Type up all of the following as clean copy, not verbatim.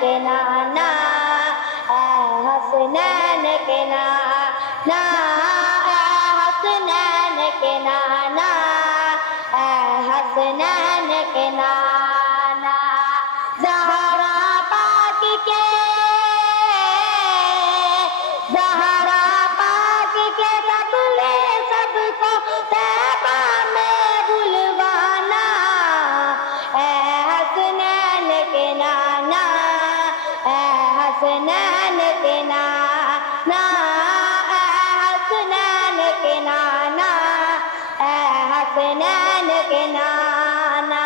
کے نانا اے حسنین کے نانا اے حسنین کے نانا اے حسنین کے نانا زہرا پاک کے زہرا پاک کے قبلے سب کو طیبہ میں بلوانا اے حسنین کے نانا اے حسنین کے نانا اے حسنین کے نانا اے حسنین کے نانا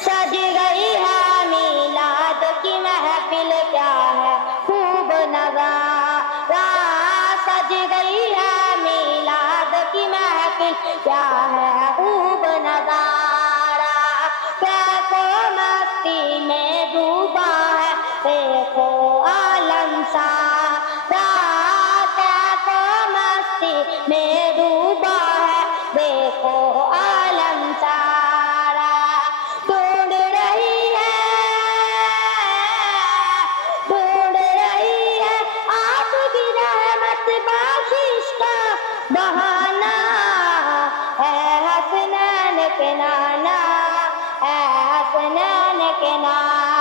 سج گئی ہے میلاد کی محفل کیا ہے خوب نظارہ سج گئی ہے میلاد کی محفل کیا ہے خوب نظارہ کیسو مستی میں ڈوبا ہے دیکھو عالم سارا کیسو مستی میں ڈوبا ہے دیکھو عالم سارا ڈھونڈ رہی ہے آپ کی رحمت بخشش کا بہانہ اے حسنین کے نانا اے حسنین کے نانا